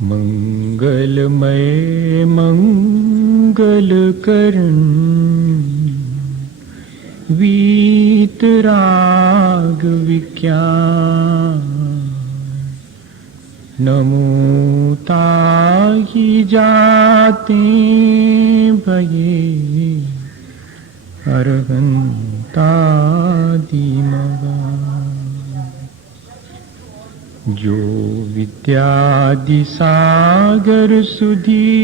मंगलमय मंगल करण वीतराग विज्ञान नमो ताहि जाते भये अरहंतादि मगा जो विद्यादि सागर सुधी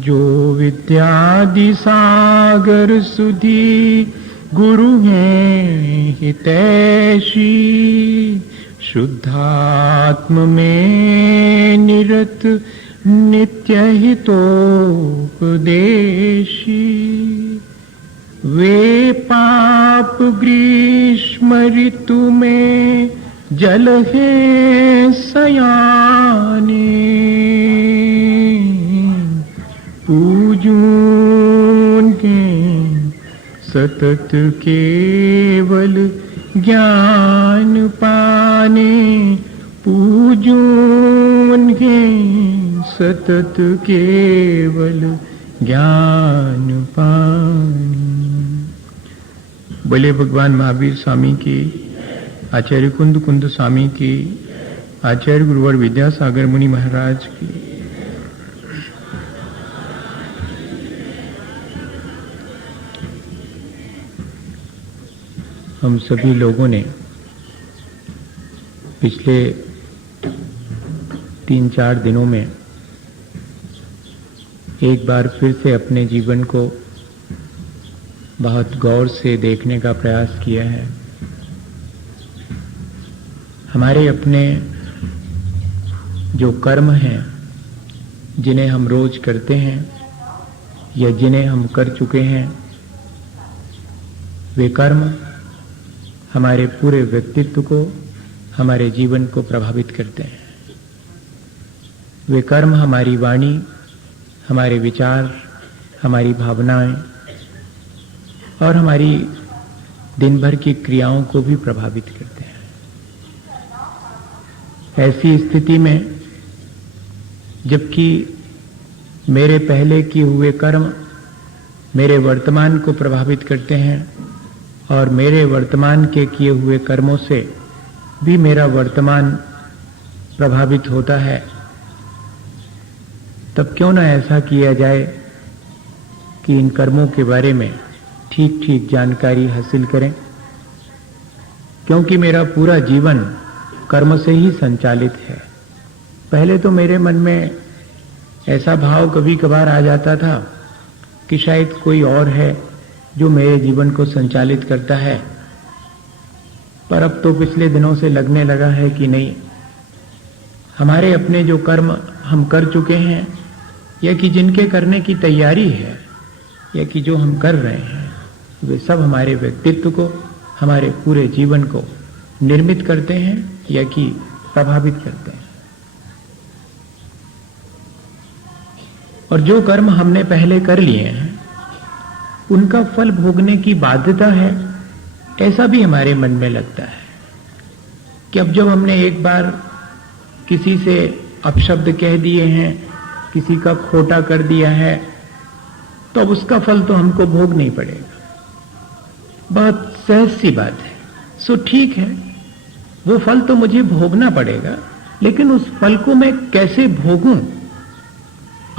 जो विद्यादि सागर सुधी गुरु हैं हितैषी शुद्धात्म में निरत नित्य हितोपदेशी वे पाप ग्रीष्म ऋतु में जल है सयाने पूजून के सतत केवल ज्ञान पाने पूजून के सतत केवल ज्ञान पाने। बोले भगवान महावीर स्वामी की, आचार्य कुंद कुंद स्वामी की, आचार्य गुरुवर विद्यासागर मुनि महाराज की। हम सभी लोगों ने पिछले 3-4 दिनों में एक बार फिर से अपने जीवन को बहुत गौर से देखने का प्रयास किया है। हमारे अपने जो कर्म हैं, जिन्हें हम रोज करते हैं या जिन्हें हम कर चुके हैं, वे कर्म हमारे पूरे व्यक्तित्व को, हमारे जीवन को प्रभावित करते हैं। वे कर्म हमारी वाणी, हमारे विचार, हमारी भावनाएं और हमारी दिन भर की क्रियाओं को भी प्रभावित करते हैं। ऐसी स्थिति में जबकि मेरे पहले किए हुए कर्म मेरे वर्तमान को प्रभावित करते हैं और मेरे वर्तमान के किए हुए कर्मों से भी मेरा वर्तमान प्रभावित होता है, तब क्यों ना ऐसा किया जाए कि इन कर्मों के बारे में ठीक ठीक जानकारी हासिल करें, क्योंकि मेरा पूरा जीवन कर्म से ही संचालित है। पहले तो मेरे मन में ऐसा भाव कभी कभार आ जाता था कि शायद कोई और है जो मेरे जीवन को संचालित करता है, पर अब तो पिछले दिनों से लगने लगा है कि नहीं, हमारे अपने जो कर्म हम कर चुके हैं या कि जिनके करने की तैयारी है या कि जो हम कर रहे हैं, वे सब हमारे व्यक्तित्व को, हमारे पूरे जीवन को निर्मित करते हैं या कि प्रभावित करते हैं। और जो कर्म हमने पहले कर लिए हैं उनका फल भोगने की बाध्यता है, ऐसा भी हमारे मन में लगता है कि अब जब हमने एक बार किसी से अपशब्द कह दिए हैं, किसी का खोटा कर दिया है, तो अब उसका फल तो हमको भोगना ही पड़ेगा। बहुत सहज सी बात है। सो ठीक है, वो फल तो मुझे भोगना पड़ेगा, लेकिन उस फल को मैं कैसे भोगूं,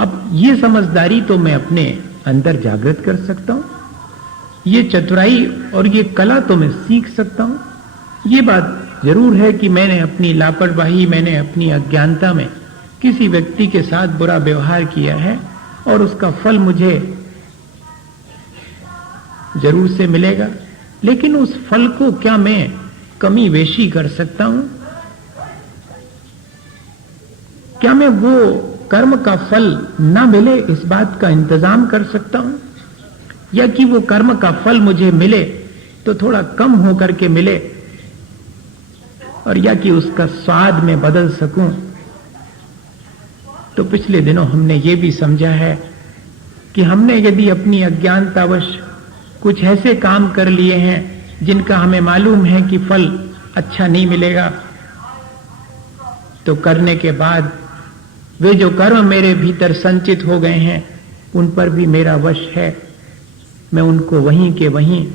अब ये समझदारी तो मैं अपने अंदर जागृत कर सकता हूं, ये चतुराई और ये कला तो मैं सीख सकता हूं। ये बात जरूर है कि मैंने अपनी लापरवाही, मैंने अपनी अज्ञानता में किसी व्यक्ति के साथ बुरा व्यवहार किया है और उसका फल मुझे जरूर से मिलेगा, लेकिन उस फल को क्या मैं कमी वेशी कर सकता हूं? क्या मैं वो कर्म का फल ना मिले इस बात का इंतजाम कर सकता हूं, या कि वो कर्म का फल मुझे मिले तो थोड़ा कम होकर के मिले, और या कि उसका स्वाद में बदल सकूं। तो पिछले दिनों हमने ये भी समझा है कि हमने यदि अपनी अज्ञानतावश कुछ ऐसे काम कर लिए हैं जिनका हमें मालूम है कि फल अच्छा नहीं मिलेगा, तो करने के बाद वे जो कर्म मेरे भीतर संचित हो गए हैं उन पर भी मेरा वश है। मैं उनको वहीं के वहीं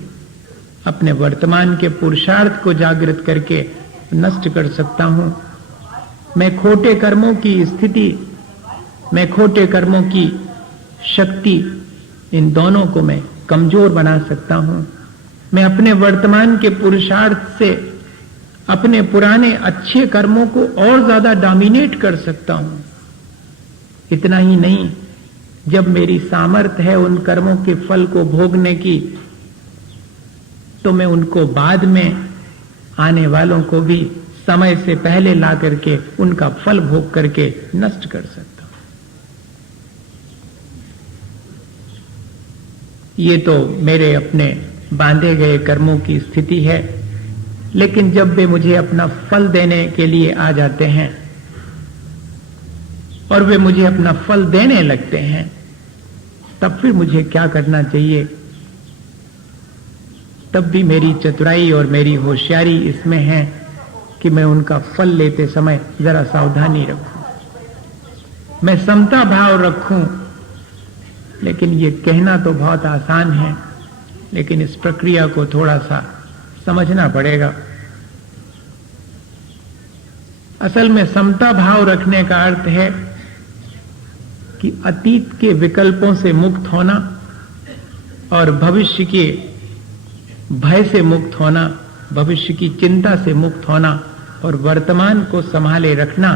अपने वर्तमान के पुरुषार्थ को जागृत करके नष्ट कर सकता हूं। मैं खोटे कर्मों की स्थिति, मैं खोटे कर्मों की शक्ति, इन दोनों को मैं कमजोर बना सकता हूं। मैं अपने वर्तमान के पुरुषार्थ से अपने पुराने अच्छे कर्मों को और ज्यादा डोमिनेट कर सकता हूं। इतना ही नहीं, जब मेरी सामर्थ्य है उन कर्मों के फल को भोगने की, तो मैं उनको बाद में आने वालों को भी समय से पहले ला करके उनका फल भोग करके नष्ट कर सकता हूं। ये तो मेरे अपने बांधे गए कर्मों की स्थिति है। लेकिन जब वे मुझे अपना फल देने के लिए आ जाते हैं और वे मुझे अपना फल देने लगते हैं, तब फिर मुझे क्या करना चाहिए? तब भी मेरी चतुराई और मेरी होशियारी इसमें है कि मैं उनका फल लेते समय जरा सावधानी रखूं, मैं समता भाव रखूं। लेकिन ये कहना तो बहुत आसान है, लेकिन इस प्रक्रिया को थोड़ा सा समझना पड़ेगा। असल में समता भाव रखने का अर्थ है कि अतीत के विकल्पों से मुक्त होना और भविष्य के भय से मुक्त होना, भविष्य की चिंता से मुक्त होना और वर्तमान को संभाले रखना,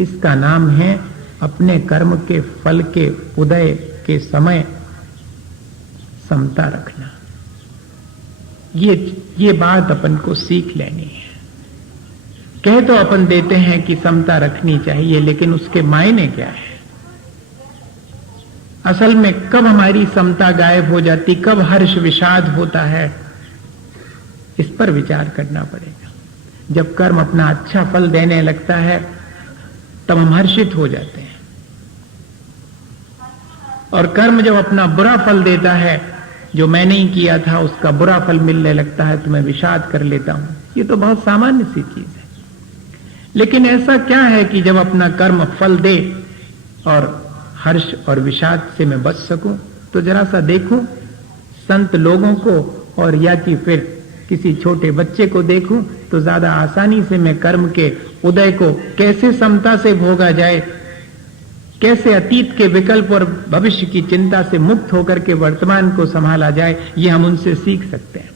इसका नाम है अपने कर्म के फल के उदय के समय समता रखना। ये बात अपन को सीख लेनी है। कह तो अपन देते हैं कि समता रखनी चाहिए, लेकिन उसके मायने क्या है? असल में कब हमारी समता गायब हो जाती, कब हर्ष विषाद होता है, इस पर विचार करना पड़ेगा। जब कर्म अपना अच्छा फल देने लगता है तब हम हर्षित हो जाते हैं, और कर्म जब अपना बुरा फल देता है, जो मैं नहीं किया था उसका बुरा फल मिलने लगता है, तो मैं विषाद कर लेता हूं। ये तो बहुत सामान्य सी चीज है। लेकिन ऐसा क्या है कि जब अपना कर्म फल दे और हर्ष और विषाद से मैं बच सकूं? तो जरा सा देखूं संत लोगों को, और या कि फिर किसी छोटे बच्चे को देखूं, तो ज्यादा आसानी से मैं कर्म के उदय को कैसे समता से भोगा जाए, कैसे अतीत के विकल्प और भविष्य की चिंता से मुक्त होकर के वर्तमान को संभाला जाए, ये हम उनसे सीख सकते हैं।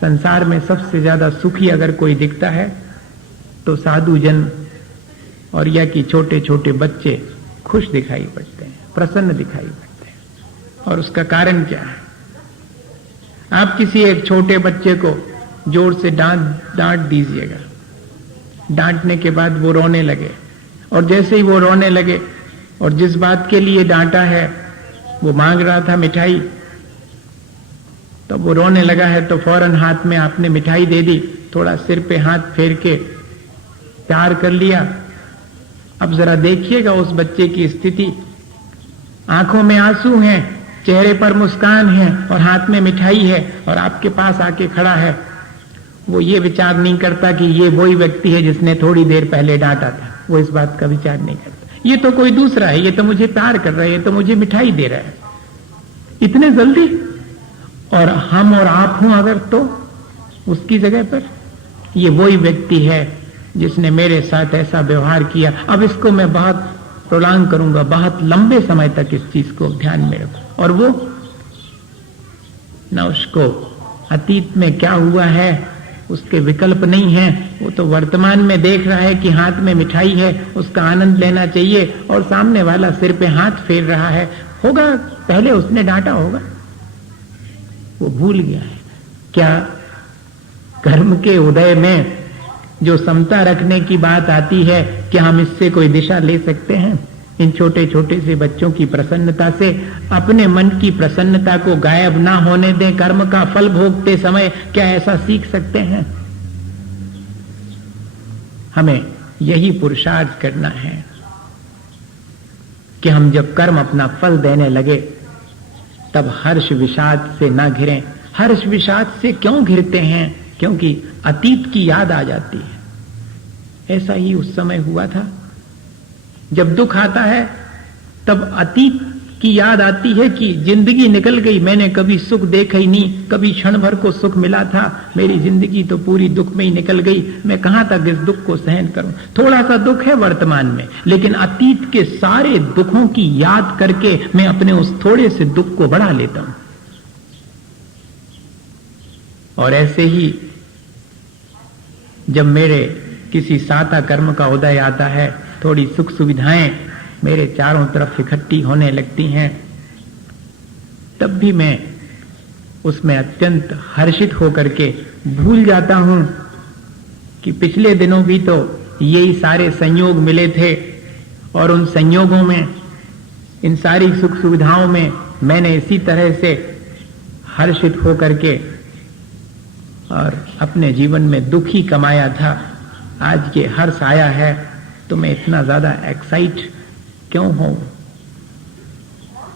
संसार में सबसे ज्यादा सुखी अगर कोई दिखता है तो साधु जन और या कि छोटे छोटे बच्चे खुश दिखाई पड़ते हैं, प्रसन्न दिखाई पड़ते हैं। और उसका कारण क्या है? आप किसी एक छोटे बच्चे को जोर से डांट दीजिएगा, डांटने के बाद वो रोने लगे, और जैसे ही वो रोने लगे और जिस बात के लिए डांटा है वो मांग रहा था मिठाई, तो वो रोने लगा है तो फौरन हाथ में आपने मिठाई दे दी, थोड़ा सिर पे हाथ फेर के प्यार कर लिया। अब जरा देखिएगा उस बच्चे की स्थिति, आंखों में आंसू हैं, चेहरे पर मुस्कान है और हाथ में मिठाई है, और आपके पास आके खड़ा है। वो ये विचार नहीं करता कि ये वही व्यक्ति है जिसने थोड़ी देर पहले डांटा था, वो इस बात का विचार नहीं करता। ये तो कोई दूसरा है, ये तो मुझे प्यार कर रहा है, ये तो मुझे मिठाई दे रहा है, इतने जल्दी। और हम और आप हों अगर, तो उसकी जगह पर ये वही व्यक्ति है जिसने मेरे साथ ऐसा व्यवहार किया। अब इसको मैं बहुत प्रोलांग करूंगा, बहुत लंबे समय तक इस चीज को ध्यान में रखूं। और वो ना उसको अतीत में क्या हुआ है उसके विकल्प नहीं है, वो तो वर्तमान में देख रहा है कि हाथ में मिठाई है, उसका आनंद लेना चाहिए, और सामने वाला सिर पे हाथ फेर रहा है। होगा पहले उसने डांटा होगा, वो भूल गया है। क्या कर्म के उदय में जो समता रखने की बात आती है, क्या हम इससे कोई दिशा ले सकते हैं? इन छोटे छोटे से बच्चों की प्रसन्नता से अपने मन की प्रसन्नता को गायब ना होने दें। कर्म का फल भोगते समय क्या ऐसा सीख सकते हैं? हमें यही पुरुषार्थ करना है। कि हम जब कर्म अपना फल देने लगे तब हर्ष विषाद से ना घिरें। हर्ष विषाद से क्यों घिरते हैं? क्योंकि अतीत की याद आ जाती है। ऐसा ही उस समय हुआ था। जब दुख आता है तब अतीत की याद आती है कि जिंदगी निकल गई, मैंने कभी सुख देखा ही नहीं, कभी क्षण भर को सुख मिला था, मेरी जिंदगी तो पूरी दुख में ही निकल गई, मैं कहां तक इस दुख को सहन करूं। थोड़ा सा दुख है वर्तमान में, लेकिन अतीत के सारे दुखों की याद करके मैं अपने उस थोड़े से दुख को बढ़ा लेता हूं। और ऐसे ही जब मेरे किसी साता कर्म का उदय आता है, थोड़ी सुख सुविधाएं मेरे चारों तरफ इकट्ठी होने लगती हैं, तब भी मैं उसमें अत्यंत हर्षित होकर के भूल जाता हूं कि पिछले दिनों भी तो यही सारे संयोग मिले थे और उन संयोगों में, इन सारी सुख सुविधाओं में मैंने इसी तरह से हर्षित होकर के और अपने जीवन में दुख ही कमाया था। आज ये हर्ष आया है तो मैं इतना ज्यादा एक्साइट क्यों हूं?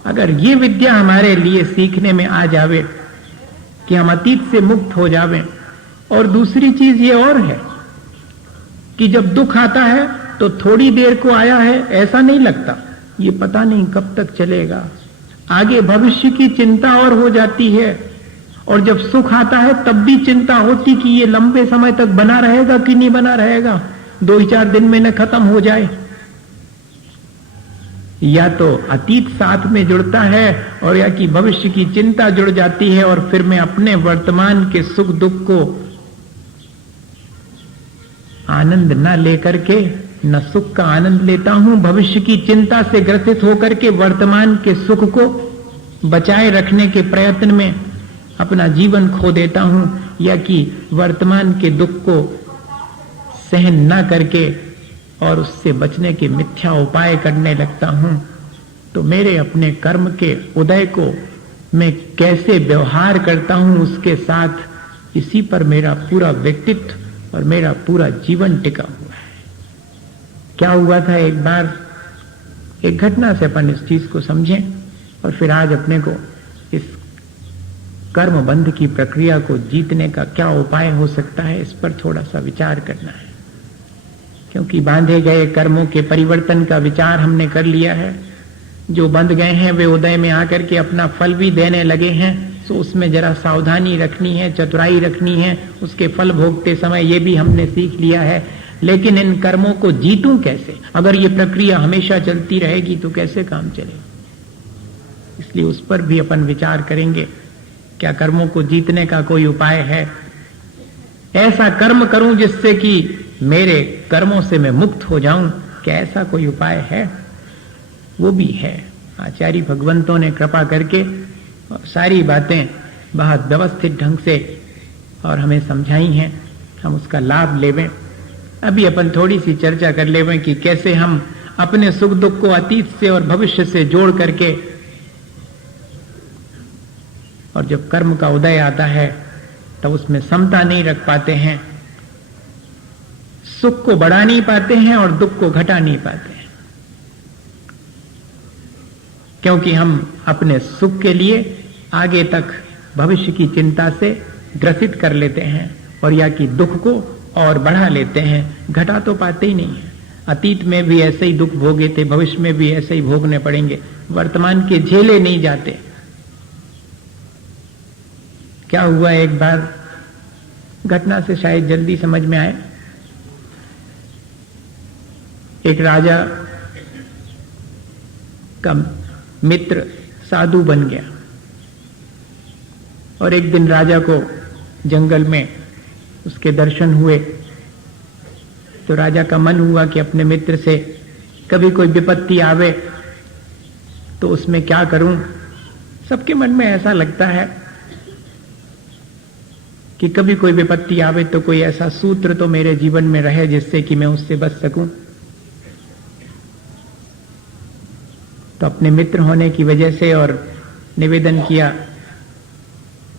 अगर ये विद्या हमारे लिए सीखने में आ जावे कि हम अतीत से मुक्त हो जावें। और दूसरी चीज ये और है कि जब दुख आता है तो थोड़ी देर को आया है ऐसा नहीं लगता, ये पता नहीं कब तक चलेगा, आगे भविष्य की चिंता और हो जाती है। और जब सुख आता है तब भी चिंता होती कि ये लंबे समय तक बना रहेगा कि नहीं बना रहेगा, 2-4 दिन में न खत्म हो जाए। या तो अतीत साथ में जुड़ता है और या कि भविष्य की चिंता जुड़ जाती है, और फिर मैं अपने वर्तमान के सुख दुख को आनंद न लेकर के न सुख का आनंद लेता हूं, भविष्य की चिंता से ग्रसित होकर के वर्तमान के सुख को बचाए रखने के प्रयत्न में अपना जीवन खो देता हूं, या कि वर्तमान के दुख को सहन न करके और उससे बचने के मिथ्या उपाय करने लगता हूं। तो मेरे अपने कर्म के उदय को मैं कैसे व्यवहार करता हूं उसके साथ, इसी पर मेरा पूरा व्यक्तित्व और मेरा पूरा जीवन टिका हुआ है। क्या हुआ था, एक बार एक घटना से अपन इस चीज को समझें और फिर आज अपने को इस कर्म बंध की प्रक्रिया को जीतने का क्या उपाय हो सकता है, इस पर थोड़ा सा विचार करना है। क्योंकि बांधे गए कर्मों के परिवर्तन का विचार हमने कर लिया है, जो बंध गए हैं वे उदय में आकर के अपना फल भी देने लगे हैं, तो उसमें जरा सावधानी रखनी है, चतुराई रखनी है। उसके फल भोगते समय ये भी हमने सीख लिया है। लेकिन इन कर्मों को जीतूं कैसे? अगर ये प्रक्रिया हमेशा चलती रहेगी तो कैसे काम चलेगा? इसलिए उस पर भी अपन विचार करेंगे। क्या कर्मों को जीतने का कोई उपाय है? ऐसा कर्म करूं जिससे कि मेरे कर्मों से मैं मुक्त हो जाऊं, क्या ऐसा कोई उपाय है? वो भी है। आचार्य भगवंतों ने कृपा करके और सारी बातें बहुत व्यवस्थित ढंग से और हमें समझाई हैं, हम उसका लाभ लेवें। अभी अपन थोड़ी सी चर्चा कर लेवें कि कैसे हम अपने सुख दुख को अतीत से और भविष्य से जोड़ करके, और जब कर्म का उदय आता है तब उसमें समता नहीं रख पाते हैं, सुख को बढ़ा नहीं पाते हैं और दुख को घटा नहीं पाते हैं, क्योंकि हम अपने सुख के लिए आगे तक भविष्य की चिंता से ग्रसित कर लेते हैं, और या कि दुख को और बढ़ा लेते हैं, घटा तो पाते ही नहीं है। अतीत में भी ऐसे ही दुख भोगे थे, भविष्य में भी ऐसे ही भोगने पड़ेंगे, वर्तमान के झेले नहीं जाते। क्या हुआ, एक बार घटना से शायद जल्दी समझ में आए। एक राजा का मित्र साधु बन गया, और एक दिन राजा को जंगल में उसके दर्शन हुए, तो राजा का मन हुआ कि अपने मित्र से कभी कोई विपत्ति आवे तो उसमें क्या करूं। सबके मन में ऐसा लगता है कि कभी कोई विपत्ति आवे तो कोई ऐसा सूत्र तो मेरे जीवन में रहे जिससे कि मैं उससे बच सकूं। तो अपने मित्र होने की वजह से और निवेदन किया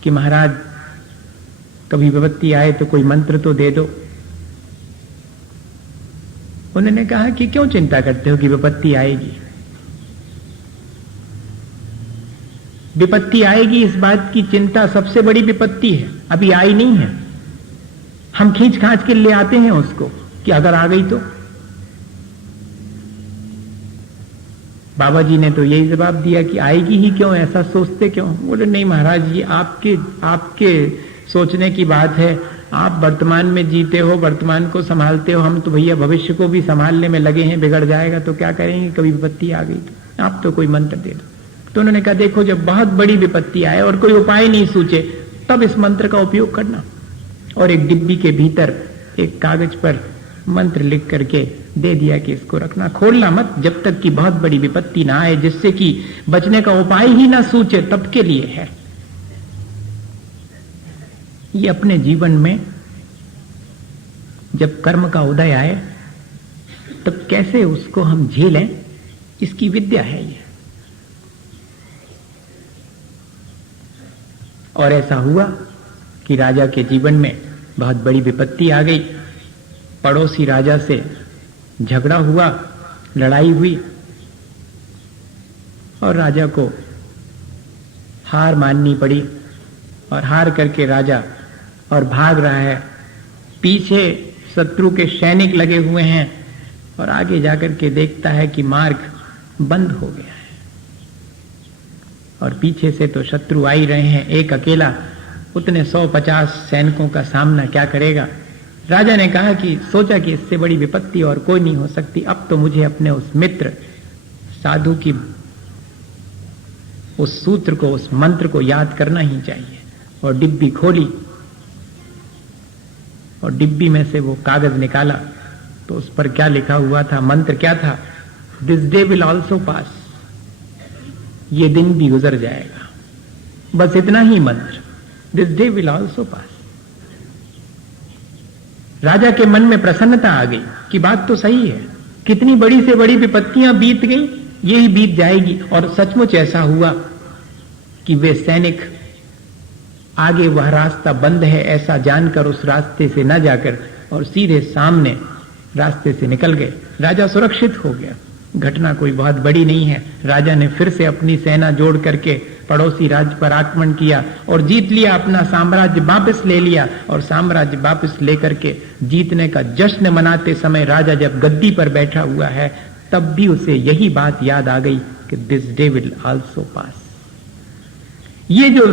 कि महाराज कभी विपत्ति आए तो कोई मंत्र तो दे दो। उन्होंने कहा कि क्यों चिंता करते हो कि विपत्ति आएगी, विपत्ति आएगी इस बात की चिंता सबसे बड़ी विपत्ति है, अभी आई नहीं है। हम खींच खांच के ले आते हैं उसको कि अगर आ गई तो। बाबा जी ने तो यही जवाब दिया कि आएगी ही क्यों, ऐसा सोचते क्यों? बोले नहीं महाराज, ये आपके सोचने की बात है। आप वर्तमान में जीते हो, वर्तमान को संभालते हो, हम तो भैया भविष्य को भी संभालने में लगे हैं। बिगड़ जाएगा तो क्या करेंगे, कभी विपत्ति आ गई तो। आप तो कोई मंत्र दे दो। तो उन्होंने कहा देखो, जब बहुत बड़ी विपत्ति आए और कोई उपाय नहीं सूझे, तब इस मंत्र का उपयोग करना। और एक डिब्बी के भीतर एक कागज पर मंत्र लिख करके दे दिया कि इसको रखना, खोलना मत जब तक कि बहुत बड़ी विपत्ति ना आए, जिससे कि बचने का उपाय ही ना सूझे, तब के लिए है। ये अपने जीवन में जब कर्म का उदय आए तब कैसे उसको हम झेलें, इसकी विद्या है ये। और ऐसा हुआ कि राजा के जीवन में बहुत बड़ी विपत्ति आ गई। पड़ोसी राजा से झगड़ा हुआ, लड़ाई हुई और राजा को हार माननी पड़ी। और हार करके राजा और भाग रहा है, पीछे शत्रु के सैनिक लगे हुए हैं और आगे जाकर के देखता है कि मार्ग बंद हो गया है और पीछे से तो शत्रु आ ही रहे हैं। एक अकेला उतने 150 सैनिकों का सामना क्या करेगा? राजा ने कहा कि सोचा कि इससे बड़ी विपत्ति और कोई नहीं हो सकती। अब तो मुझे अपने उस मित्र साधु की उस सूत्र को, उस मंत्र को याद करना ही चाहिए। और डिब्बी खोली और डिब्बी में से वो कागज निकाला तो उस पर क्या लिखा हुआ था? मंत्र क्या था? This day will also pass, ये दिन भी गुजर जाएगा। बस इतना ही मंत्र, this day will also pass. राजा के मन में प्रसन्नता आ गई कि बात तो सही है, कितनी बड़ी से बड़ी विपत्तियां बीत गई, ये ही बीत जाएगी। और सचमुच ऐसा हुआ कि वे सैनिक आगे वह रास्ता बंद है ऐसा जानकर उस रास्ते से न जाकर और सीधे सामने रास्ते से निकल गए। राजा सुरक्षित हो गया। घटना कोई बहुत बड़ी नहीं है। राजा ने फिर से अपनी सेना जोड़ करके पड़ोसी राज्य पर आक्रमण किया और जीत लिया, अपना साम्राज्य वापस ले लिया। और साम्राज्य वापस लेकर के जीतने का जश्न मनाते समय राजा जब गद्दी पर बैठा हुआ है, तब भी उसे यही बात याद आ गई कि दिस डे विल आल्सो पास। ये जो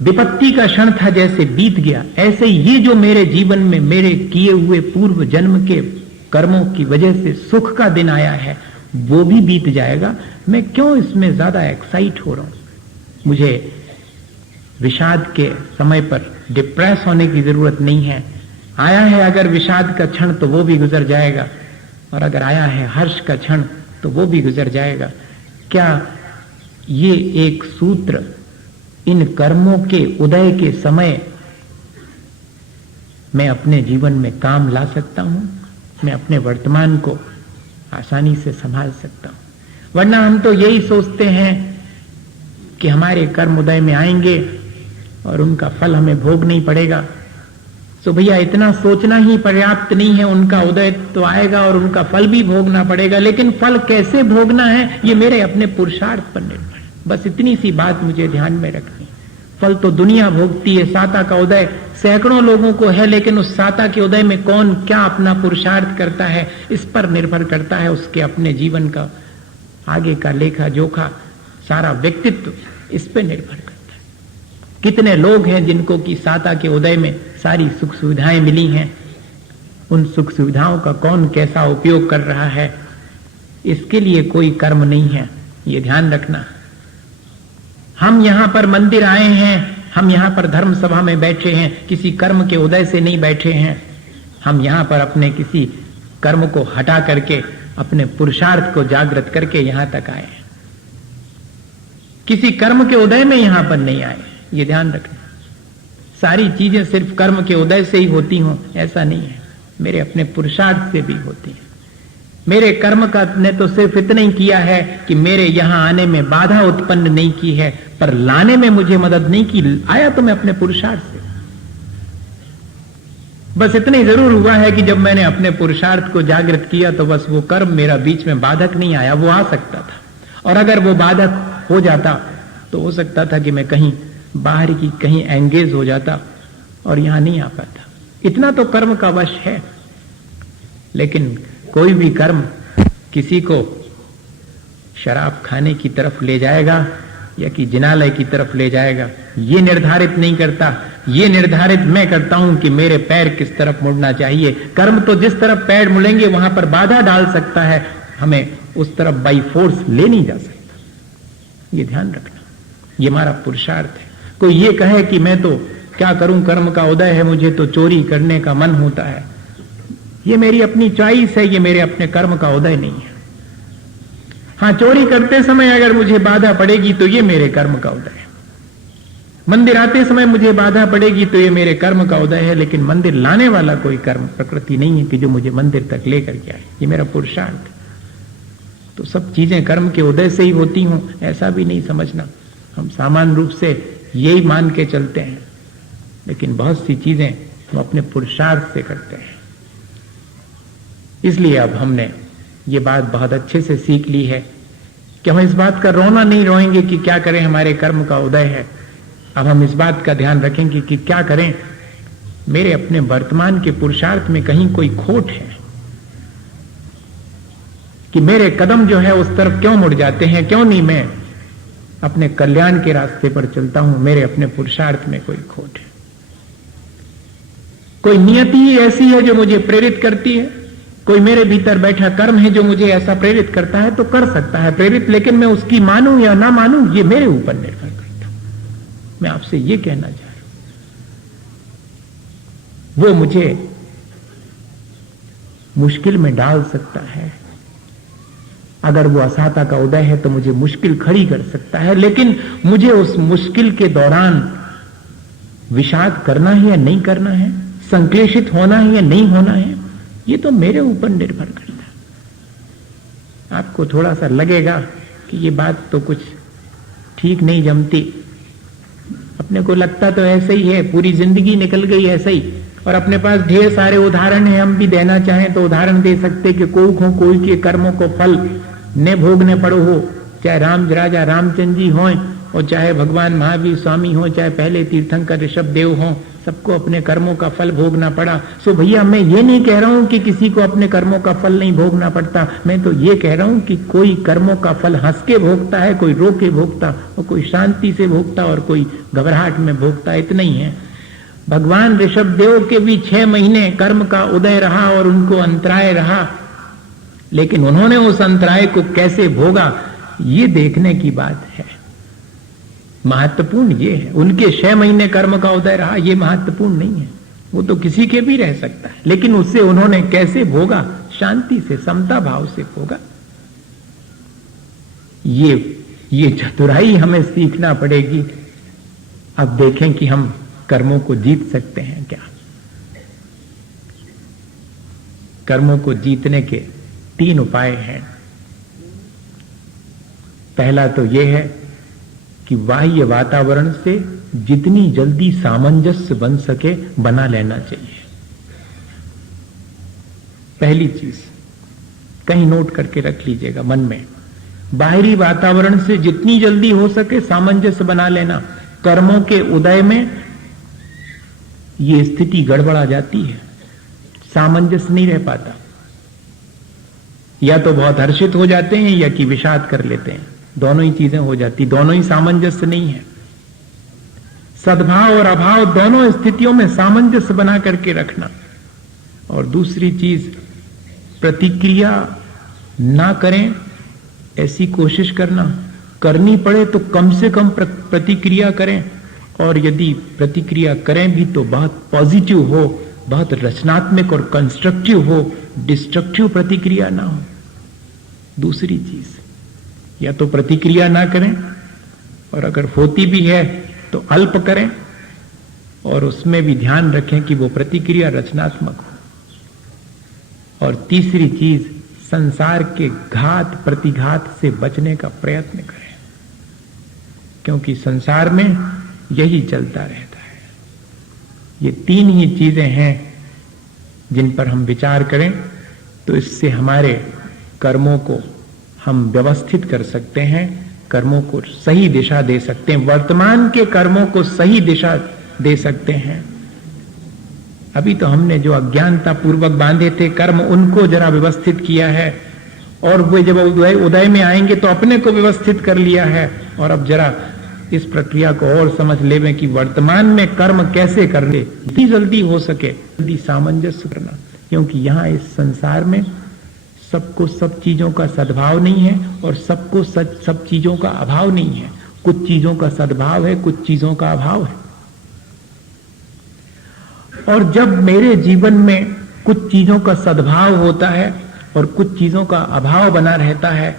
विपत्ति का क्षण था जैसे बीत गया, ऐसे ये जो मेरे जीवन में मेरे किए हुए पूर्व जन्म के कर्मों की वजह से सुख का दिन आया है, वो भी बीत जाएगा। मैं क्यों इसमें ज्यादा एक्साइट हो रहा हूं? मुझे विषाद के समय पर डिप्रेस होने की जरूरत नहीं है। आया है अगर विषाद का क्षण तो वो भी गुजर जाएगा, और अगर आया है हर्ष का क्षण तो वो भी गुजर जाएगा। क्या ये एक सूत्र इन कर्मों के उदय के समय मैं अपने जीवन में काम ला सकता हूं? मैं अपने वर्तमान को आसानी से संभाल सकता हूं। वरना हम तो यही सोचते हैं कि हमारे कर्म उदय में आएंगे और उनका फल हमें भोगना ही पड़ेगा। तो भैया इतना सोचना ही पर्याप्त नहीं है। उनका उदय तो आएगा और उनका फल भी भोगना पड़ेगा, लेकिन फल कैसे भोगना है ये मेरे अपने पुरुषार्थ पर निर्भर है। बस इतनी सी बात मुझे ध्यान में रखनी। फल तो दुनिया भोगती है। साता का उदय सैकड़ों लोगों को है, लेकिन उस साता के उदय में कौन क्या अपना पुरुषार्थ करता है, इस पर निर्भर करता है उसके अपने जीवन का आगे का लेखा जोखा, सारा व्यक्तित्व इस पर निर्भर करता है। कितने लोग हैं जिनको कि साता के उदय में सारी सुख सुविधाएं मिली हैं, उन सुख सुविधाओं का कौन कैसा उपयोग कर रहा है, इसके लिए कोई कर्म नहीं है। ये ध्यान रखना। हम यहां पर मंदिर आए हैं, हम यहां पर धर्म सभा में बैठे हैं, किसी कर्म के उदय से नहीं बैठे हैं। हम यहां पर अपने किसी कर्म को हटा करके अपने पुरुषार्थ को जागृत करके यहां तक आए हैं। किसी कर्म के उदय में यहां पर नहीं आए, ये ध्यान रखना। सारी चीजें सिर्फ कर्म के उदय से ही होती हों ऐसा नहीं है, मेरे अपने पुरुषार्थ से भी होती हैं। मेरे कर्म का ने तो सिर्फ इतना ही किया है कि मेरे यहां आने में बाधा उत्पन्न नहीं की है, पर लाने में मुझे मदद नहीं की। आया तो मैं अपने पुरुषार्थ से। बस इतना ही जरूर हुआ है कि जब मैंने अपने पुरुषार्थ को जागृत किया तो बस वो कर्म मेरा बीच में बाधक नहीं आया। वो आ सकता था, और अगर वो बाधक हो जाता तो हो सकता था कि मैं कहीं बाहर की कहीं एंगेज हो जाता और यहां नहीं आ पाता। इतना तो कर्म का वश है। लेकिन कोई भी कर्म किसी को शराब खाने की तरफ ले जाएगा या कि जिनालय की तरफ ले जाएगा, ये निर्धारित नहीं करता। ये निर्धारित मैं करता हूं कि मेरे पैर किस तरफ मुड़ना चाहिए। कर्म तो जिस तरफ पैर मुड़ेंगे वहां पर बाधा डाल सकता है, हमें उस तरफ बाई फोर्स ले नहीं जा सकता। ये ध्यान रखना, ये हमारा पुरुषार्थ है। कोई ये कहे कि मैं तो क्या करूं, कर्म का उदय है, मुझे तो चोरी करने का मन होता है, ये मेरी अपनी चॉइस है, ये मेरे अपने कर्म का उदय नहीं है। हाँ, चोरी करते समय अगर मुझे बाधा पड़ेगी तो ये मेरे कर्म का उदय है। मंदिर आते समय मुझे बाधा पड़ेगी तो ये मेरे कर्म का उदय है। लेकिन मंदिर लाने वाला कोई कर्म प्रकृति नहीं है कि जो मुझे मंदिर तक लेकर के आए, ये मेरा पुरुषार्थ। तो सब चीजें कर्म के उदय से ही होती हूं ऐसा भी नहीं समझना। हम सामान्य रूप से यही मान के चलते हैं, लेकिन बहुत सी चीजें हम अपने पुरुषार्थ से करते हैं। इसलिए अब हमने ये बात बहुत अच्छे से सीख ली है कि हम इस बात का रोना नहीं रोएंगे कि क्या करें, हमारे कर्म का उदय है। अब हम इस बात का ध्यान रखेंगे कि क्या करें, मेरे अपने वर्तमान के पुरुषार्थ में कहीं कोई खोट है कि मेरे कदम जो है उस तरफ क्यों मुड़ जाते हैं, क्यों नहीं मैं अपने कल्याण के रास्ते पर चलता हूं। मेरे अपने पुरुषार्थ में कोई खोट है, कोई नियति ही ऐसी है जो मुझे प्रेरित करती है, कोई मेरे भीतर बैठा कर्म है जो मुझे ऐसा प्रेरित करता है। तो कर सकता है प्रेरित, लेकिन मैं उसकी मानूं या ना मानूं ये मेरे ऊपर निर्भर करता हूं। मैं आपसे ये कहना चाह रहा हूं, वो मुझे मुश्किल में डाल सकता है। अगर वो असाता का उदय है तो मुझे मुश्किल खड़ी कर सकता है, लेकिन मुझे उस मुश्किल के दौरान विषाद करना है या नहीं करना है, संक्लेशित होना है या नहीं होना है, ये तो मेरे ऊपर निर्भर करता है। आपको थोड़ा सा लगेगा कि ये बात तो कुछ ठीक नहीं जमती, अपने को लगता तो ऐसे ही है, पूरी जिंदगी निकल गई ऐसे ही, और अपने पास ढेर सारे उदाहरण हैं। हम भी देना चाहें तो उदाहरण दे सकते कि कोई के कर्मों को फल ने भोगने पड़ो हो, चाहे राजा रामचंद्र जी हों और चाहे भगवान महावीर स्वामी हो, चाहे पहले तीर्थंकर ऋषभ देव हों, सबको अपने कर्मों का फल भोगना पड़ा। सो भैया मैं ये नहीं कह रहा हूं कि किसी को अपने कर्मों का फल नहीं भोगना पड़ता, मैं तो ये कह रहा हूं कि कोई कर्मों का फल हंस के भोगता है, कोई रो के भोगता, और कोई शांति से भोगता और कोई घबराहट में भोगता, इतना ही है। भगवान ऋषभ देव के भी 6 महीने कर्म का उदय रहा और उनको अंतराय रहा, लेकिन उन्होंने उस अंतराय को कैसे भोगा ये देखने की बात है। महत्वपूर्ण ये है, उनके 6 महीने कर्म का उदय रहा, ये महत्वपूर्ण नहीं है, वो तो किसी के भी रह सकता है, लेकिन उससे उन्होंने कैसे भोगा, शांति से, समता भाव से भोगा। ये चतुराई हमें सीखना पड़ेगी। अब देखें कि हम कर्मों को जीत सकते हैं क्या। कर्मों को जीतने के 3 उपाय हैं। पहला तो यह है कि बाह्य वातावरण से जितनी जल्दी सामंजस्य बन सके बना लेना चाहिए। पहली चीज कहीं नोट करके रख लीजिएगा मन में, बाहरी वातावरण से जितनी जल्दी हो सके सामंजस्य बना लेना। कर्मों के उदय में ये स्थिति गड़बड़ा जाती है, सामंजस्य नहीं रह पाता, या तो बहुत हर्षित हो जाते हैं या कि विषाद कर लेते हैं, दोनों ही चीजें हो जाती, दोनों ही सामंजस्य नहीं है। सद्भाव और अभाव दोनों स्थितियों में सामंजस्य बना करके रखना। और दूसरी चीज, प्रतिक्रिया ना करें ऐसी कोशिश करना, करनी पड़े तो कम से कम प्रतिक्रिया करें, और यदि प्रतिक्रिया करें भी तो बहुत पॉजिटिव हो, बहुत रचनात्मक और कंस्ट्रक्टिव हो, डिस्ट्रक्टिव प्रतिक्रिया ना हो। दूसरी चीज, या तो प्रतिक्रिया ना करें, और अगर होती भी है तो अल्प करें, और उसमें भी ध्यान रखें कि वो प्रतिक्रिया रचनात्मक हो। और तीसरी चीज, संसार के घात प्रतिघात से बचने का प्रयत्न करें, क्योंकि संसार में यही चलता रहता है। ये 3 ही चीजें हैं जिन पर हम विचार करें तो इससे हमारे कर्मों को हम व्यवस्थित कर सकते हैं, कर्मों को सही दिशा दे सकते हैं, वर्तमान के कर्मों को सही दिशा दे सकते हैं। अभी तो हमने जो अज्ञानता पूर्वक बांधे थे कर्म, उनको जरा व्यवस्थित किया है, और वो जब उदय में आएंगे तो अपने को व्यवस्थित कर लिया है। और अब जरा इस प्रक्रिया को और समझ लेवें कि वर्तमान में कर्म कैसे करने, जितनी जल्दी हो सके जल्दी सामंजस्य करना, क्योंकि यहाँ इस संसार में सबको सब चीजों का सद्भाव नहीं है और सबको सब चीजों का अभाव नहीं है। कुछ चीजों का सद्भाव है, कुछ चीजों का अभाव है। और जब मेरे जीवन में कुछ चीजों का सद्भाव होता है और कुछ चीजों का अभाव बना रहता है,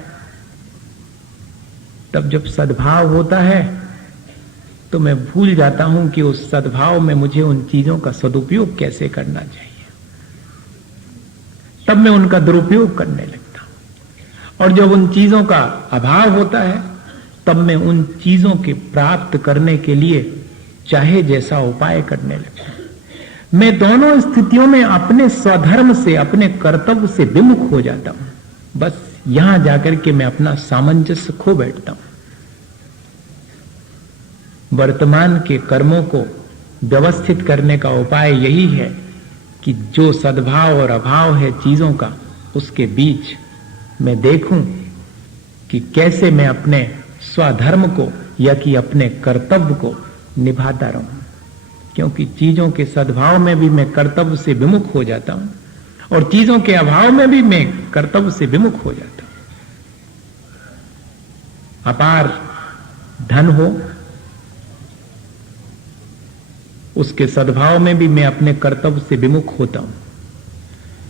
तब जब सद्भाव होता है तो मैं भूल जाता हूं कि उस सद्भाव में मुझे उन चीजों का सदुपयोग कैसे करना चाहिए। तब मैं उनका दुरुपयोग करने लगता हूं। और जब उन चीजों का अभाव होता है तब मैं उन चीजों के प्राप्त करने के लिए चाहे जैसा उपाय करने लगता हूं। मैं दोनों स्थितियों में अपने स्वधर्म से, अपने कर्तव्य से विमुख हो जाता हूं। बस यहां जाकर के मैं अपना सामंजस्य खो बैठता हूं। वर्तमान के कर्मों को व्यवस्थित करने का उपाय यही है कि जो सद्भाव और अभाव है चीजों का, उसके बीच मैं देखूं कि कैसे मैं अपने स्वधर्म को या कि अपने कर्तव्य को निभाता रहूं। क्योंकि चीजों के सद्भाव में भी मैं कर्तव्य से विमुख हो जाता हूं और चीजों के अभाव में भी मैं कर्तव्य से विमुख हो जाता हूं। अपार धन हो, उसके सद्भाव में भी मैं अपने कर्तव्य से विमुख होता हूं,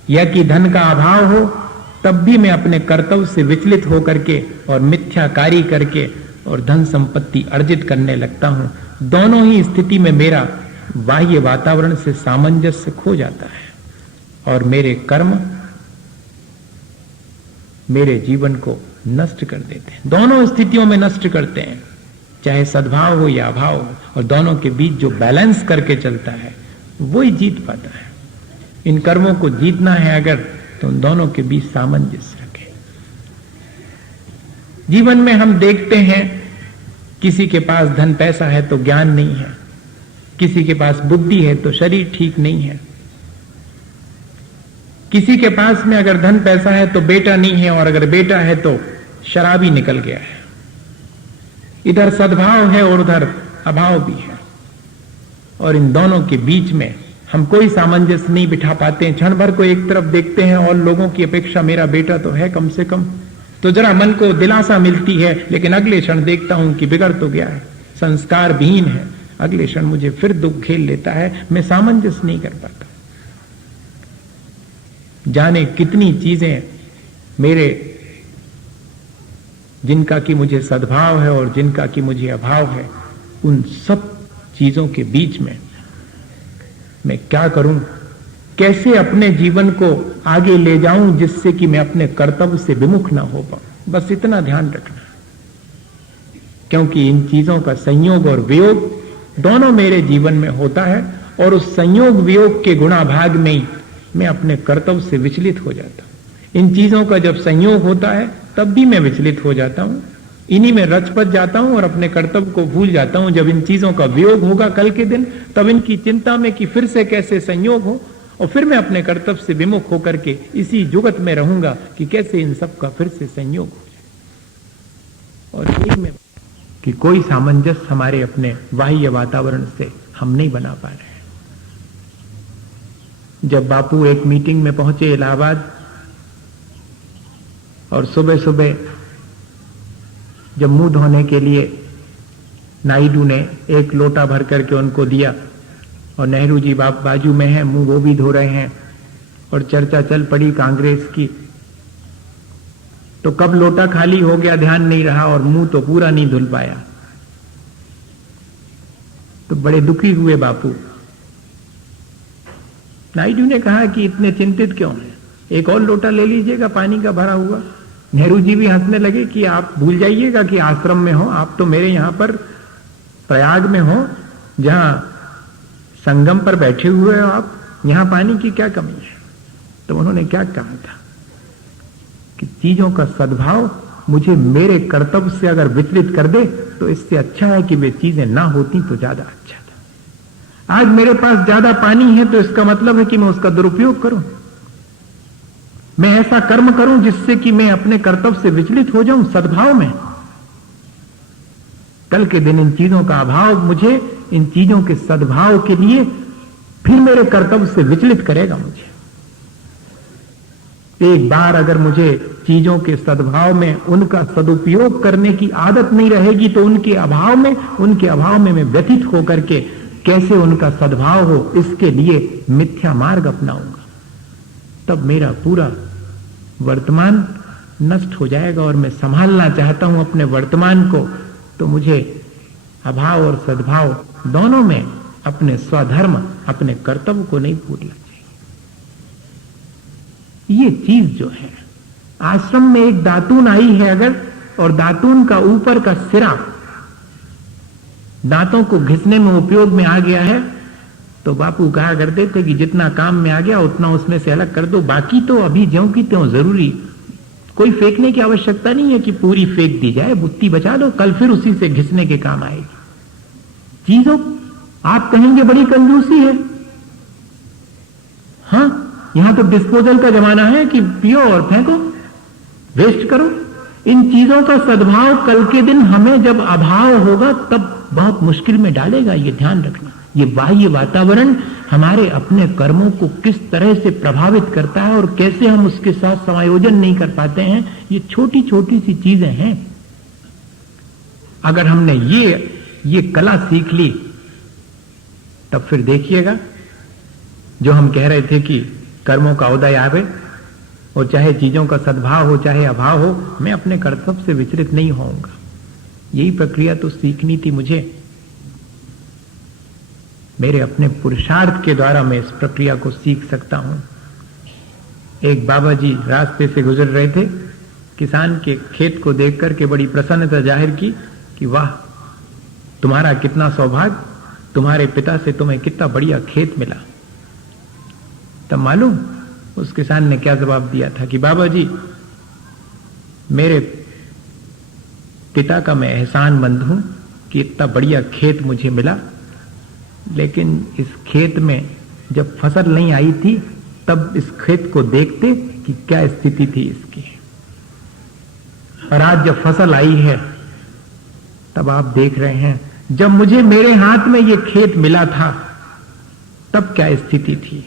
या कि धन का अभाव हो तब भी मैं अपने कर्तव्य से विचलित होकर के और मिथ्या कार्य करके और धन संपत्ति अर्जित करने लगता हूं। दोनों ही स्थिति में मेरा बाह्य वातावरण से सामंजस्य खो जाता है और मेरे कर्म मेरे जीवन को नष्ट कर देते हैं। दोनों स्थितियों में नष्ट करते हैं, चाहे सद्भाव हो या अभाव हो, और दोनों के बीच जो बैलेंस करके चलता है वो ही जीत पाता है। इन कर्मों को जीतना है अगर, तो उन दोनों के बीच सामंजस्य रखें। जीवन में हम देखते हैं किसी के पास धन पैसा है तो ज्ञान नहीं है, किसी के पास बुद्धि है तो शरीर ठीक नहीं है, किसी के पास में अगर धन पैसा है तो बेटा नहीं है, और अगर बेटा है तो शराबी निकल गया है। इधर सद्भाव है और उधर अभाव भी है, और इन दोनों के बीच में हम कोई सामंजस्य नहीं बिठा पाते हैं। क्षण भर को एक तरफ देखते हैं और लोगों की अपेक्षा मेरा बेटा तो है कम से कम, तो जरा मन को दिलासा मिलती है, लेकिन अगले क्षण देखता हूं कि बिगड़ तो गया है, संस्कार विहीन है। अगले क्षण मुझे फिर दुख खेल लेता है, मैं सामंजस्य नहीं कर पाता। जाने कितनी चीजें मेरे, जिनका कि मुझे सद्भाव है और जिनका कि मुझे अभाव है, उन सब चीजों के बीच में मैं क्या करूं, कैसे अपने जीवन को आगे ले जाऊं जिससे कि मैं अपने कर्तव्य से विमुख ना हो पाऊं। बस इतना ध्यान रखना, क्योंकि इन चीजों का संयोग और वियोग दोनों मेरे जीवन में होता है, और उस संयोग वियोग के गुणाभाग में ही मैं अपने कर्तव्य से विचलित हो जाता हूं। इन चीजों का जब संयोग होता है तब भी मैं विचलित हो जाता हूं, इन्हीं में रचपच जाता हूं और अपने कर्तव्य को भूल जाता हूं। जब इन चीजों का वियोग होगा कल के दिन, तब इनकी चिंता में कि फिर से कैसे संयोग हो, और फिर मैं अपने कर्तव्य से विमुख होकर के इसी जुगत में रहूंगा कि कैसे इन सब का फिर से संयोग हो जाए। और यही में कि कोई सामंजस्य हमारे अपने बाह्य वातावरण से हम नहीं बना पा रहे हैं। जब बापू एक मीटिंग में पहुंचे इलाहाबाद, और सुबह सुबह जब मुंह धोने के लिए नायडू ने एक लोटा भर करके उनको दिया, और नेहरू जी बाजू में हैं, मुंह वो भी धो रहे हैं, और चर्चा चल पड़ी कांग्रेस की, तो कब लोटा खाली हो गया ध्यान नहीं रहा, और मुंह तो पूरा नहीं धुल पाया। तो बड़े दुखी हुए बापू। नायडू ने कहा कि इतने चिंतित क्यों हैं, एक और लोटा ले लीजिएगा पानी का भरा हुआ। नेहरू जी भी हंसने लगे कि आप भूल जाइएगा कि आश्रम में हो, आप तो मेरे यहां पर प्रयाग में हो, जहां संगम पर बैठे हुए हो आप, यहां पानी की क्या कमी है। तो उन्होंने क्या कहा था कि चीजों का सद्भाव मुझे मेरे कर्तव्य से अगर विचलित कर दे तो इससे अच्छा है कि वे चीजें ना होती तो ज्यादा अच्छा था। आज मेरे पास ज्यादा पानी है तो इसका मतलब है कि मैं उसका दुरुपयोग करूं, मैं ऐसा कर्म करूं जिससे कि मैं अपने कर्तव्य से विचलित हो जाऊं सद्भाव में। कल के दिन इन चीजों का अभाव मुझे इन चीजों के सद्भाव के लिए फिर मेरे कर्तव्य से विचलित करेगा। मुझे एक बार अगर मुझे चीजों के सद्भाव में उनका सदुपयोग करने की आदत नहीं रहेगी तो उनके अभाव में मैं व्यथित होकर के कैसे उनका सद्भाव हो, इसके लिए मिथ्या मार्ग अपनाऊंगा। तब मेरा पूरा वर्तमान नष्ट हो जाएगा। और मैं संभालना चाहता हूं अपने वर्तमान को, तो मुझे अभाव और सद्भाव दोनों में अपने स्वधर्म, अपने कर्तव्य को नहीं भूलना चाहिए। ये चीज जो है, आश्रम में एक दातून आई है अगर, और दातून का ऊपर का सिरा दांतों को घिसने में उपयोग में आ गया है, तो बापू कहा करते थे कि जितना काम में आ गया उतना उसमें से अलग कर दो, बाकी तो अभी ज्यों की त्यों जरूरी, कोई फेंकने की आवश्यकता नहीं है कि पूरी फेंक दी जाए, बुत्ती बचा लो, कल फिर उसी से घिसने के काम आएगी। चीजों आप कहेंगे बड़ी कंजूसी है, हां यहां तो डिस्पोजल का जमाना है कि पियो और फेंको, वेस्ट करो। इन चीजों का सद्भाव कल के दिन हमें जब अभाव होगा तब बहुत मुश्किल में डालेगा, ये ध्यान रखना। ये बाह्य वातावरण हमारे अपने कर्मों को किस तरह से प्रभावित करता है और कैसे हम उसके साथ समायोजन नहीं कर पाते हैं, ये छोटी छोटी सी चीजें हैं। अगर हमने ये कला सीख ली तब फिर देखिएगा, जो हम कह रहे थे कि कर्मों का उदय आवे और चाहे चीजों का सद्भाव हो चाहे अभाव हो, मैं अपने कर्तव्य से विचलित नहीं होऊंगा। यही प्रक्रिया तो सीखनी थी मुझे। मेरे अपने पुरुषार्थ के द्वारा मैं इस प्रक्रिया को सीख सकता हूं। एक बाबा जी रास्ते से गुजर रहे थे, किसान के खेत को देख करके बड़ी प्रसन्नता जाहिर की कि वाह तुम्हारा कितना सौभाग्य, तुम्हारे पिता से तुम्हें कितना बढ़िया खेत मिला। तब मालूम उस किसान ने क्या जवाब दिया था कि बाबा जी मेरे पिता का मैं एहसानमंद हूं कि इतना बढ़िया खेत मुझे मिला, लेकिन इस खेत में जब फसल नहीं आई थी तब इस खेत को देखते कि क्या स्थिति थी इसकी, और आज जब फसल आई है तब आप देख रहे हैं जब मुझे मेरे हाथ में ये खेत मिला था तब क्या स्थिति थी।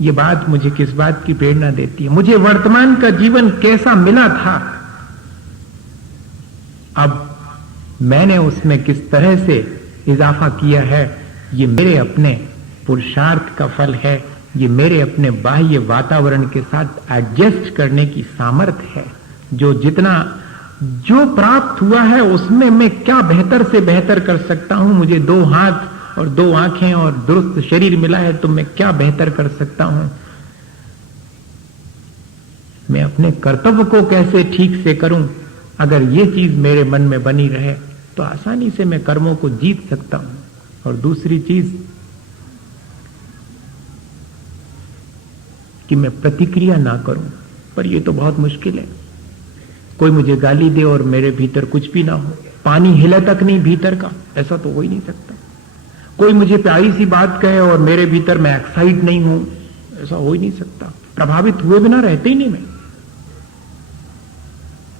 ये बात मुझे किस बात की प्रेरणा देती है, मुझे वर्तमान का जीवन कैसा मिला था, अब मैंने उसमें किस तरह से इजाफा किया है, ये मेरे अपने पुरुषार्थ का फल है, ये मेरे अपने बाह्य वातावरण के साथ एडजस्ट करने की सामर्थ्य है। जो प्राप्त हुआ है उसमें मैं क्या बेहतर से बेहतर कर सकता हूं। मुझे 2 हाथ और 2 आंखें और दुरुस्त शरीर मिला है तो मैं क्या बेहतर कर सकता हूं, मैं अपने कर्तव्य को कैसे ठीक से करूं। अगर ये चीज मेरे मन में बनी रहे तो आसानी से मैं कर्मों को जीत सकता हूं। और दूसरी चीज कि मैं प्रतिक्रिया ना करूं, पर ये तो बहुत मुश्किल है। कोई मुझे गाली दे और मेरे भीतर कुछ भी ना हो, पानी हिले तक नहीं भीतर का, ऐसा तो हो ही नहीं सकता। कोई मुझे प्यारी सी बात कहे और मेरे भीतर मैं एक्साइट नहीं हूं, ऐसा हो ही नहीं सकता। प्रभावित हुए बिना रहते ही नहीं मैं।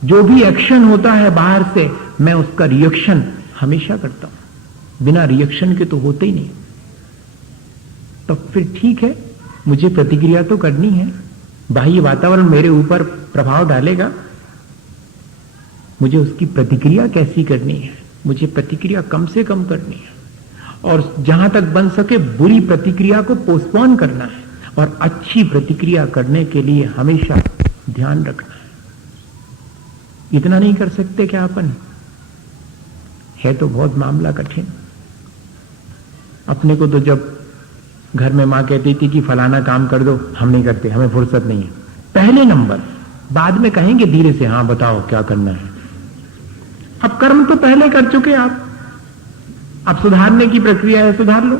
जो भी एक्शन होता है बाहर से, मैं उसका रिएक्शन हमेशा करता हूं, बिना रिएक्शन के तो होते ही नहीं। तो फिर ठीक है, मुझे प्रतिक्रिया तो करनी है। बाह्य वातावरण मेरे ऊपर प्रभाव डालेगा, मुझे उसकी प्रतिक्रिया कैसी करनी है, मुझे प्रतिक्रिया कम से कम करनी है, और जहां तक बन सके बुरी प्रतिक्रिया को पोस्टपोन करना है, और अच्छी प्रतिक्रिया करने के लिए हमेशा ध्यान रखना है। इतना नहीं कर सकते क्या अपन? है तो बहुत मामला कठिन। अपने को तो जब घर में मां कहती थी कि फलाना काम कर दो, हम नहीं करते, हमें फुर्सत नहीं है, पहले नंबर। बाद में कहेंगे धीरे से, हां बताओ क्या करना है। अब कर्म तो पहले कर चुके आप, अब सुधारने की प्रक्रिया है, सुधार लो।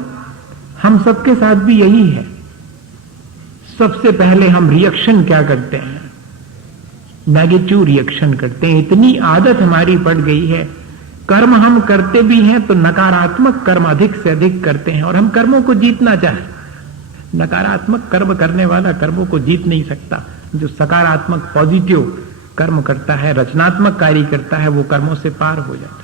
हम सबके साथ भी यही है। सबसे पहले हम रिएक्शन क्या करते हैं, नेगेटिव रिएक्शन करते हैं। इतनी आदत हमारी पड़ गई है, कर्म हम करते भी हैं तो नकारात्मक कर्म अधिक से अधिक करते हैं, और हम कर्मों को जीतना चाहें। नकारात्मक कर्म करने वाला कर्मों को जीत नहीं सकता। जो सकारात्मक पॉजिटिव कर्म करता है, रचनात्मक कार्य करता है, वो कर्मों से पार हो जाता है।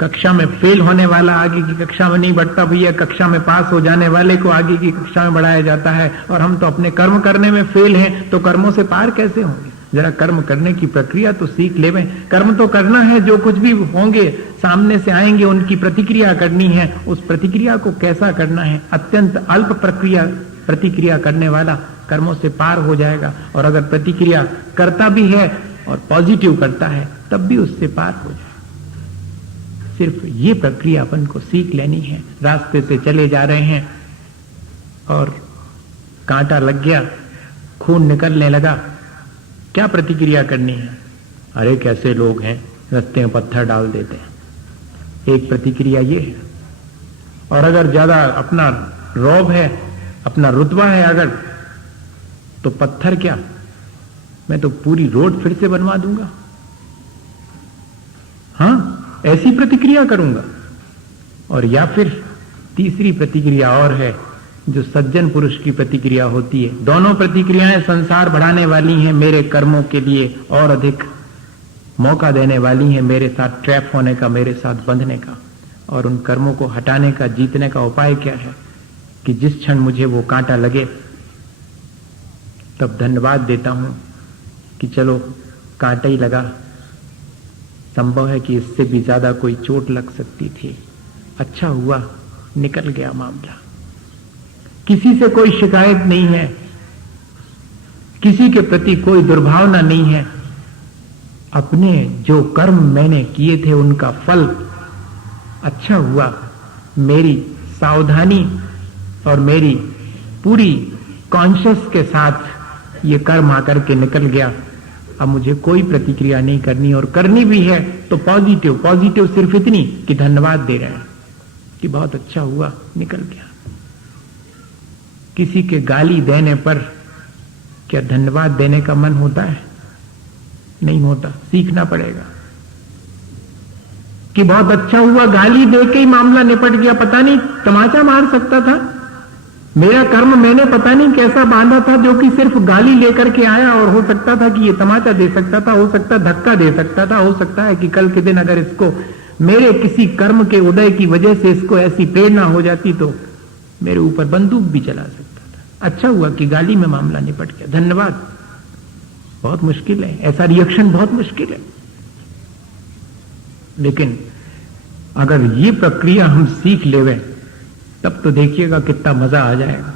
कक्षा में फेल होने वाला आगे की कक्षा में नहीं बढ़ता भैया, कक्षा में पास हो जाने वाले को आगे की कक्षा में बढ़ाया जाता है, और हम तो अपने कर्म करने में फेल हैं, तो कर्मों से पार कैसे होंगे? जरा कर्म करने की प्रक्रिया तो सीख लेवें। कर्म तो करना है, जो कुछ भी होंगे सामने से आएंगे उनकी प्रतिक्रिया करनी है। उस प्रतिक्रिया को कैसा करना है? अत्यंत अल्प प्रतिक्रिया करने वाला कर्मों से पार हो जाएगा, और अगर प्रतिक्रिया करता भी है और पॉजिटिव करता है तब भी उससे पार हो जाएगा। सिर्फ ये प्रक्रिया अपन को सीख लेनी है। रास्ते से चले जा रहे हैं और कांटा लग गया, खून निकलने लगा, क्या प्रतिक्रिया करनी है? अरे कैसे लोग हैं, रास्ते में पत्थर डाल देते हैं। एक प्रतिक्रिया ये है। और अगर ज्यादा अपना रौब है, अपना रुतबा है अगर, तो पत्थर क्या, मैं तो पूरी रोड फिर से बनवा दूंगा। हाँ, ऐसी प्रतिक्रिया करूंगा। और या फिर तीसरी प्रतिक्रिया और है, जो सज्जन पुरुष की प्रतिक्रिया होती है। दोनों प्रतिक्रियाएं संसार बढ़ाने वाली हैं, मेरे कर्मों के लिए और अधिक मौका देने वाली हैं, मेरे साथ ट्रैप होने का, मेरे साथ बंधने का। और उन कर्मों को हटाने का, जीतने का उपाय क्या है? कि जिस क्षण मुझे वो कांटा लगे तब धन्यवाद देता हूं कि चलो कांटा ही लगा, संभव है कि इससे भी ज्यादा कोई चोट लग सकती थी, अच्छा हुआ निकल गया मामला। किसी से कोई शिकायत नहीं है, किसी के प्रति कोई दुर्भावना नहीं है। अपने जो कर्म मैंने किए थे उनका फल अच्छा हुआ, मेरी सावधानी और मेरी पूरी कॉन्शियस के साथ ये कर्म आकर के निकल गया। अब मुझे कोई प्रतिक्रिया नहीं करनी, और करनी भी है तो पॉजिटिव सिर्फ इतनी कि धन्यवाद दे रहे हैं कि बहुत अच्छा हुआ, निकल गया। किसी के गाली देने पर क्या धन्यवाद देने का मन होता है? नहीं होता। सीखना पड़ेगा कि बहुत अच्छा हुआ, गाली दे के ही मामला निपट गया। पता नहीं तमाचा मार सकता था, मेरा कर्म मैंने पता नहीं कैसा बांधा था जो कि सिर्फ गाली लेकर के आया, और हो सकता था कि ये तमाचा दे सकता था, हो सकता धक्का दे सकता था, हो सकता है कि कल के दिन अगर इसको मेरे किसी कर्म के उदय की वजह से इसको ऐसी प्रेरणा हो जाती तो मेरे ऊपर बंदूक भी चला सकता था। अच्छा हुआ कि गाली में मामला निपट गया, धन्यवाद। बहुत मुश्किल है, ऐसा रिएक्शन बहुत मुश्किल है। लेकिन अगर ये प्रक्रिया हम सीख लेवे तब तो देखिएगा कितना मजा आ जाएगा।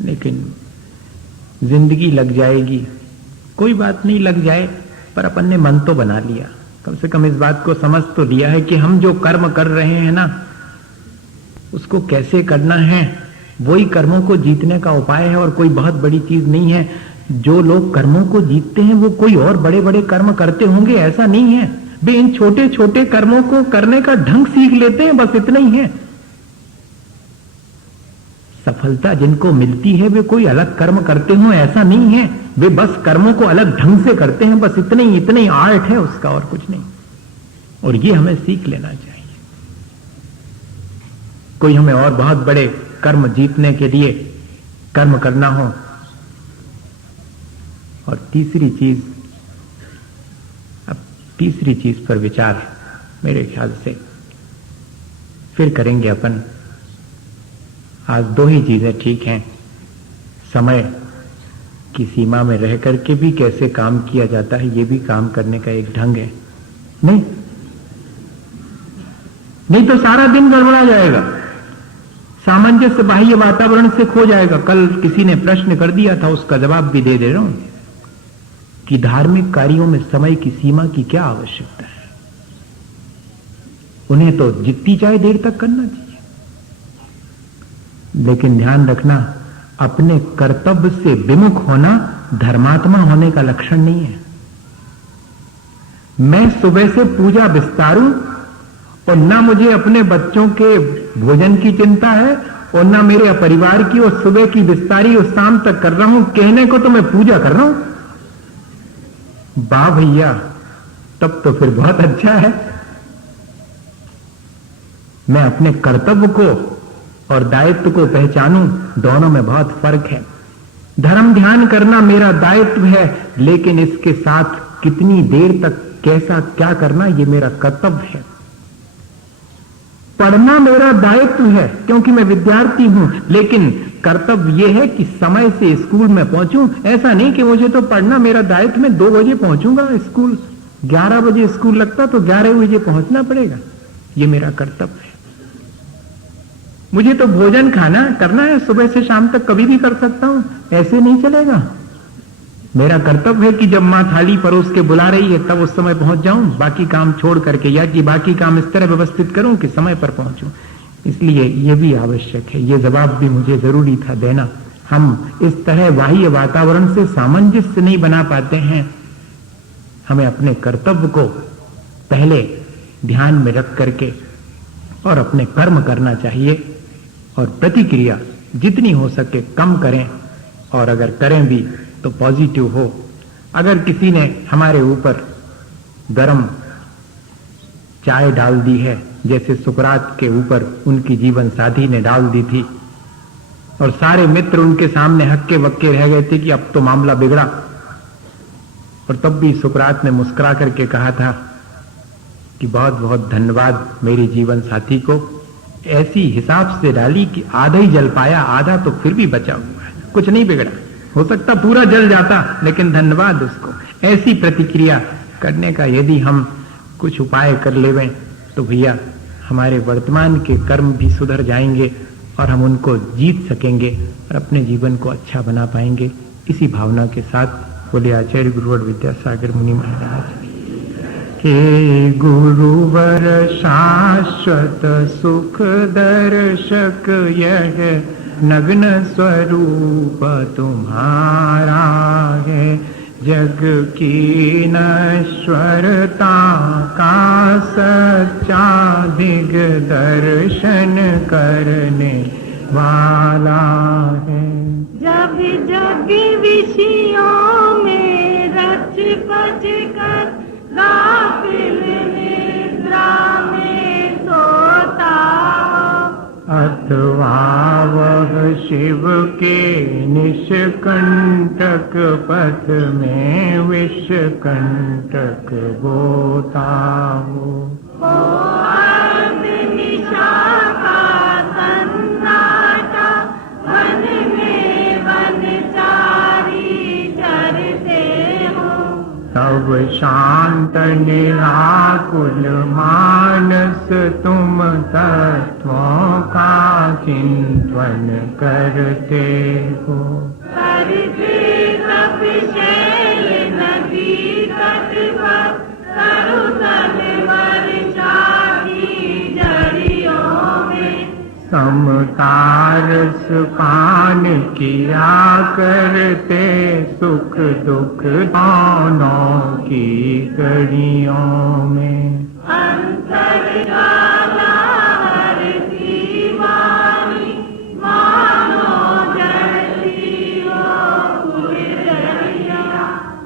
लेकिन जिंदगी लग जाएगी, कोई बात नहीं, लग जाए, पर अपन ने मन तो बना लिया, कम से कम इस बात को समझ तो लिया है कि हम जो कर्म कर रहे हैं ना, उसको कैसे करना है, वही कर्मों को जीतने का उपाय है, और कोई बहुत बड़ी चीज नहीं है। जो लोग कर्मों को जीतते हैं वो कोई और बड़े बड़े कर्म करते होंगे ऐसा नहीं है। वे इन छोटे छोटे कर्मों को करने का ढंग सीख लेते हैं, बस इतना ही है। सफलता जिनको मिलती है वे कोई अलग कर्म करते हो ऐसा नहीं है, वे बस कर्मों को अलग ढंग से करते हैं, बस इतने ही आर्ट है उसका, और कुछ नहीं। और ये हमें सीख लेना चाहिए। कोई हमें और बहुत बड़े कर्म जीतने के लिए कर्म करना हो। और तीसरी चीज पर विचार मेरे ख्याल से फिर करेंगे अपन। आज दो ही चीजें ठीक हैं, समय की सीमा में रह करके भी कैसे काम किया जाता है, ये भी काम करने का एक ढंग है। नहीं तो सारा दिन गड़बड़ा जाएगा, सामंजस्य बाह्य वातावरण से खो जाएगा। कल किसी ने प्रश्न कर दिया था, उसका जवाब भी दे रहा हूं कि धार्मिक कार्यों में समय की सीमा की क्या आवश्यकता है। उन्हें तो जितनी चाहे देर तक करना चाहिए, लेकिन ध्यान रखना, अपने कर्तव्य से विमुख होना धर्मात्मा होने का लक्षण नहीं है। मैं सुबह से पूजा विस्तारूं और ना मुझे अपने बच्चों के भोजन की चिंता है और ना मेरे परिवार की, और सुबह की विस्तारी और शाम तक कर रहा हूं, कहने को तो मैं पूजा कर रहा हूं, वाह भैया, तब तो फिर बहुत अच्छा है। मैं अपने कर्तव्य को और दायित्व को पहचानूं, दोनों में बहुत फर्क है। धर्म ध्यान करना मेरा दायित्व है, लेकिन इसके साथ कितनी देर तक कैसा क्या करना ये मेरा कर्तव्य है। पढ़ना मेरा दायित्व है क्योंकि मैं विद्यार्थी हूं, लेकिन कर्तव्य यह है कि समय से स्कूल में पहुंचूं। ऐसा नहीं कि मुझे तो पढ़ना मेरा दायित्व, मैं 2 बजे पहुंचूंगा स्कूल, 11 बजे स्कूल लगता तो 11 बजे पहुंचना पड़ेगा, ये मेरा कर्तव्य है। मुझे तो भोजन खाना करना है, सुबह से शाम तक कभी भी कर सकता हूं, ऐसे नहीं चलेगा। मेरा कर्तव्य है कि जब मां थाली परोस के बुला रही है तब उस समय पहुंच जाऊं, बाकी काम छोड़ करके, या कि बाकी काम इस तरह व्यवस्थित करूं कि समय पर पहुंचूं। इसलिए यह भी आवश्यक है, यह जवाब भी मुझे जरूरी था देना। हम इस तरह बाह्य वातावरण से सामंजस्य नहीं बना पाते हैं। हमें अपने कर्तव्य को पहले ध्यान में रख करके और अपने कर्म करना चाहिए, और प्रतिक्रिया जितनी हो सके कम करें, और अगर करें भी तो पॉजिटिव हो। अगर किसी ने हमारे ऊपर गरम चाय डाल दी है, जैसे सुकरात के ऊपर उनकी जीवन साथी ने डाल दी थी, और सारे मित्र उनके सामने हक्के बक्के रह गए थे कि अब तो मामला बिगड़ा, और तब भी सुकरात ने मुस्कुरा करके कहा था कि बहुत बहुत धन्यवाद मेरी जीवन साथी को, ऐसी हिसाब से डाली कि आधा ही जल पाया, आधा तो फिर भी बचा हुआ है, कुछ नहीं बिगड़ा, हो सकता पूरा जल जाता, लेकिन धन्यवाद उसको। ऐसी प्रतिक्रिया करने का यदि हम कुछ उपाय कर लेवें तो भैया हमारे वर्तमान के कर्म भी सुधर जाएंगे और हम उनको जीत सकेंगे और अपने जीवन को अच्छा बना पाएंगे। इसी भावना के साथ बोले आचार्य गुरुवर विद्यासागर मुनि महाराज। हे गुरुवर शाश्वत सुख दर्शक, यह नग्न स्वरूप तुम्हारा है, जग की नश्वरता का सच्चा दिग्दर्शन करने वाला है। जब जग विषयों में रच पच कर गाफिल निद्रा में सोता, अथवा वह शिव के निष्कंटक पथ में विषकंटक बोता हो। अर्ध निशा का सन्नाटा, वन में वनचारी चरते हो, तब शांत निराकुल मानस तुम तत्वों का चिंतन करते हो। नदी तट पर तरुतल वर्षा की जड़ियों में, समतारस पान किया करते, सुख दुख दोनों की घड़ियों में। अंतरजाला हर की वाणी, मानो जलती हो गुलरिया,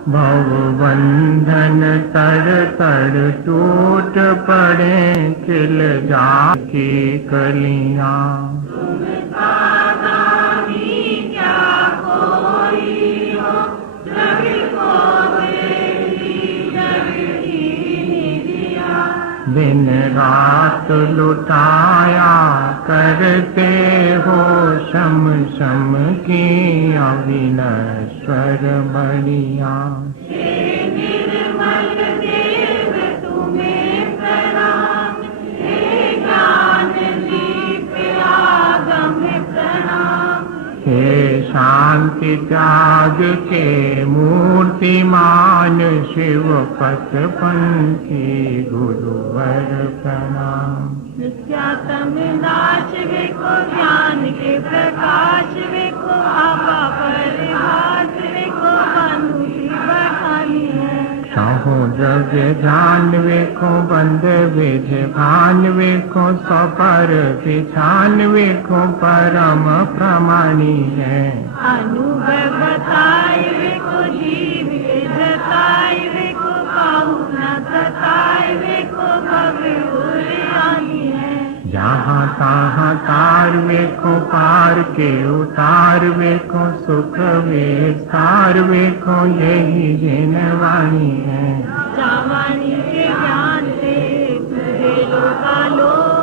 भवबंधन तड़ तड़ टूट पड़े, खिल जाके कलियां। दिन रात लुटाया करते हो, शम शम की अविनश्वर बलिया। निर्मल देव तुम्हें प्रणाम, हे ज्ञान दीप आगम प्रणाम, हे शांति त्याग के मूर्तिमान, शिव पथ पंथी गुरुवर प्रणाम। नित्यातम नाश वेको, ज्ञान के प्रकाश वेको, आपा परिहास वेको, अनुति बखानी है। साहो जग ध्यान वेको, बंद विध भान वेको, सपर पिछान वेको, परम प्रमाणी है। अनुभव बताए वेको, जीव जताए वेको, जहाँ तहाँ तार वेखो पार के उतार वेखो सुख विस्तार वेखो यही जिन वाणी है। जावानी के ज्ञान से तुझे लोका लो